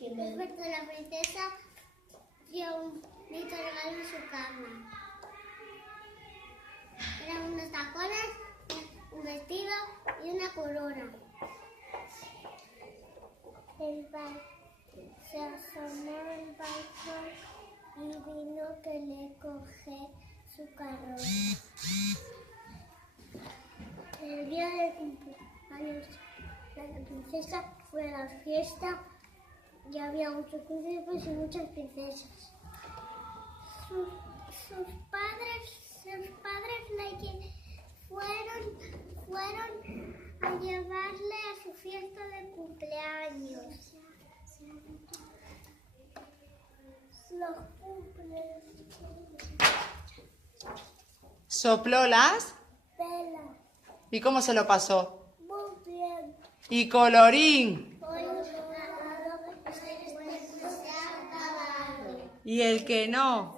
Despertó la princesa, dio un bonito regalo en su cama. Eran unos tacones, un vestido y una corona. Se asomó el balcón y vino que le coge su carroza. El día del cumpleaños de la princesa fue a la fiesta y había muchos príncipes y muchas princesas. Sus padres fueron a llevarle a su fiesta de cumpleaños. Los cumpleaños. ¿Sopló las? Vela. ¿Y cómo se lo pasó? Muy bien. Y colorín. Hoy, ¿Y el que no?